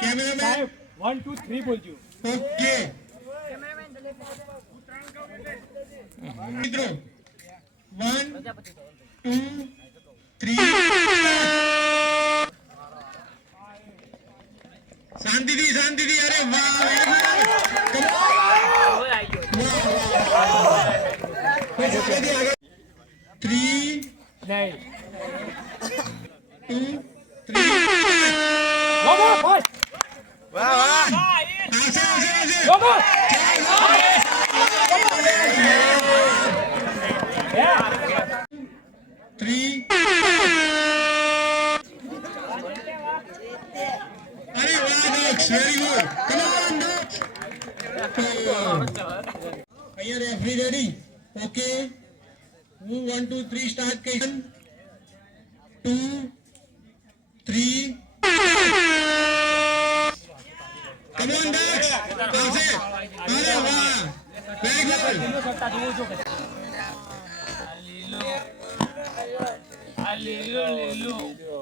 कैमरामैन 1 2 3 बोलજો ओके मित्रों 1 2 3 शांति दी अरे वाह 3 नहीं 2 3 लोगो बस वाह लोगो 3 अरे वाह docs very good come on docs भैया रेफरी रेडी ओके 1 2 3 स्टार्ट के 1 2 3 कम ऑन डॉक्स कैसे अरे वाह वेरी गुड Hallelujah.